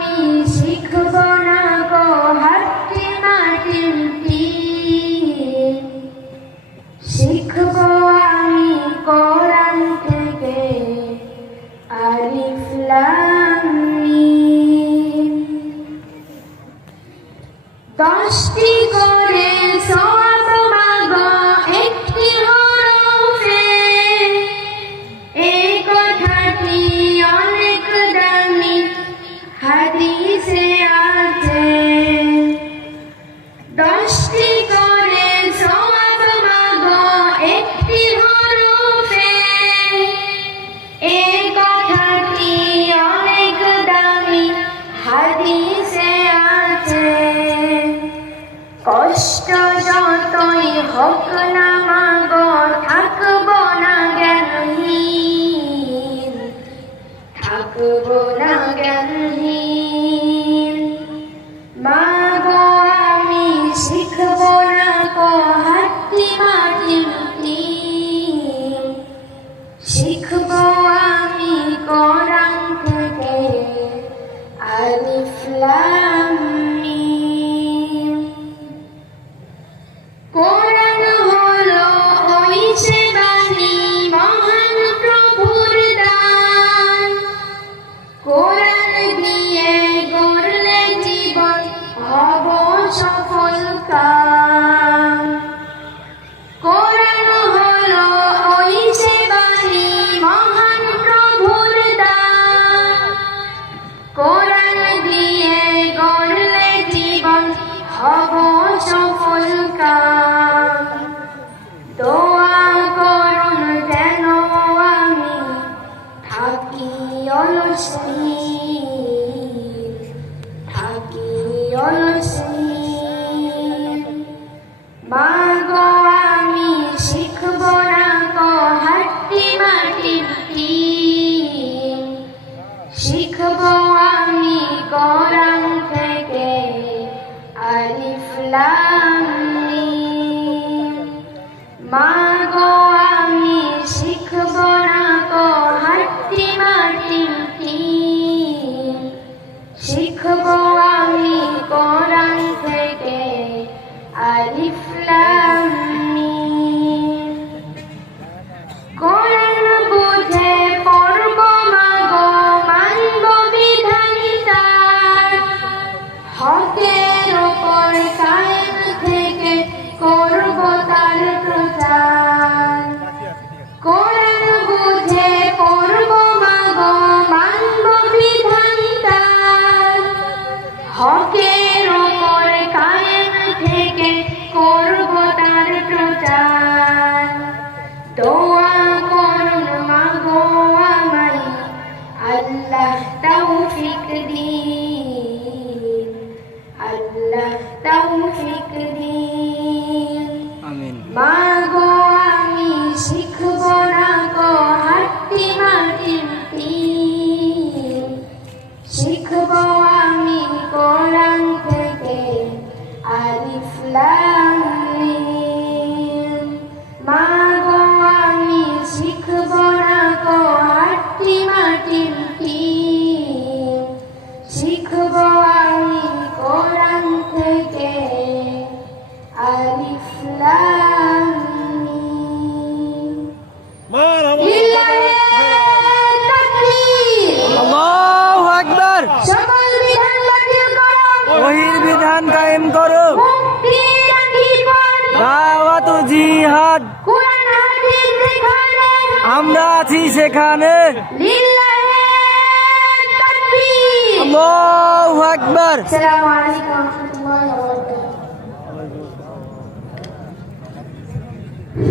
আমি শিখব না গো হাট্টি মাটিমটি, শিখব আমি কোরআন থেকে আলিফ লাম মিম। 10টি করে সওয়াব মাগো একটি হরফে, এই কথাটি অনেক দামি হাদিসে আছে। 10টি করে সওয়াব মাগো একটি হরফে, এই কথাটি অনেক দামি হাদিসে আছে। কষ্ট যতই হোক না মাগো থাকব না জ্ঞানহীন, থাকব না জ্ঞানহীন। মাগো আমি শিখব না গো হাট্টি মাটিমটি, শিখব আমি কোরআন থেকে আলিফ লাম মিম। কোরআন হলো ওই সে বাণী মহান প্রভুর দান, কোরআন দিয়ে গড়লে জীবন হব সফল কাম। কোরআন হলো ওই সে বাণী মহান প্রভুর দান, কোরআন দিয়ে গড়লে জীবন হব সফল কাম। দোয়া করুন যেন আমি থাকি অলসহীন, থাকি অলসহীন। মাগো আমি শিখব না গো হাট্টি মাটিমটি, শিখব আমি কোরআন থেকে আলিফ লাম মিম। মাগো আমি শিখব না গো হাট্টি মাটিমটি, শিখব আমি কোরআন থেকে আলিফ লাম মিম। কোরআন বুঝে পড়ব মাগো মানব বিধান তার, হকের উপর কায়েম থেকে করব তার প্রচার। কোরআন বুঝে পড়ব মাগো মানব বিধান তার, হকের উপর কায়েম থেকে করব তার প্রচার। দোয়া করুন মাগো আমায় আল্লাহ তৌফিক দিন, আল্লাহ তৌফিক দিন। আমিন। মাগো আমি শিখব না গো হাট্টি মাটিমটি, শিখব আমি কোরআন থেকে আলিফ লাম মিম। মাগো আমি শিখব না গো হাট্টি মাটিমটি, শিখব আমি কোরআন থেকে আলিফ লাম মিম। লিল্লাহি তাকবীর। আল্লাহু আকবার। সকল বিধান বাতিল করো, ওহির বিধান কায়েম করো, মুক্তির আধিপন দাওয়াত ও জিহাদ কোরআন হাদিস যেখানে আমরা আছি সেখানে। লিল্লাহি তাকবীর। আল্লাহু আকবার। আসসালামু আলাইকুম ওয়া রাহমাতুল্লাহি ওয়া বারাকাতুহু।